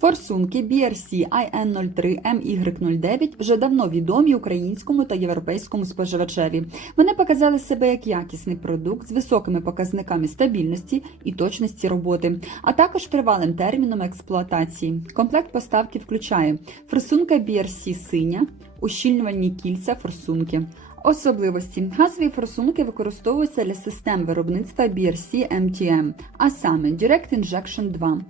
Форсунки BRC IN03 MY09 вже давно відомі українському та європейському споживачеві. Вони показали себе як якісний продукт з високими показниками стабільності і точності роботи, а також тривалим терміном експлуатації. Комплект поставки включає форсунка BRC синя, ущільнювальні кільця форсунки. Особливості газові форсунки використовуються для систем виробництва BRC MTM, а саме Direct Injection 2,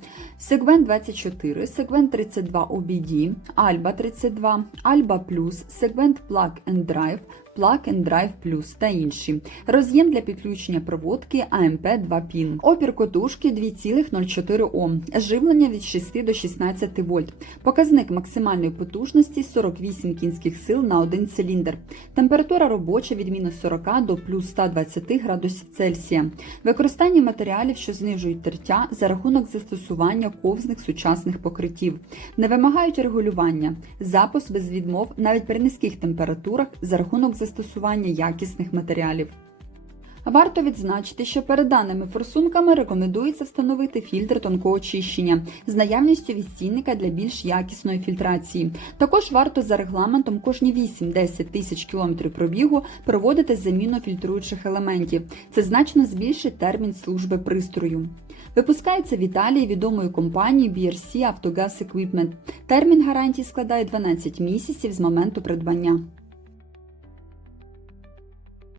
Segment 24, Segment 32 OBD, Alba 32, Alba Plus, Segment Plug and Drive, Plug and Drive Plus та інші. Роз'єм для підключення проводки AMP 2 PIN. Опір котушки 2,04 Ом. Живлення від 6 до 16 вольт. Показник максимальної потужності 48 кінських сил на один циліндр. Температура робоча від мінус 40 до плюс 120 градусів Цельсія. Використання матеріалів, що знижують тертя за рахунок застосування ковзних сучасних покриттів. Не вимагають регулювання. Запуск без відмов навіть при низьких температурах за рахунок застосування якісних матеріалів. Варто відзначити, що перед даними форсунками рекомендується встановити фільтр тонкого очищення з наявністю відстійника для більш якісної фільтрації. Також варто за регламентом кожні 8-10 тисяч кілометрів пробігу проводити заміну фільтруючих елементів. Це значно збільшить термін служби пристрою. Випускається в Італії відомою компанією BRC Autogas Equipment. Термін гарантії складає 12 місяців з моменту придбання.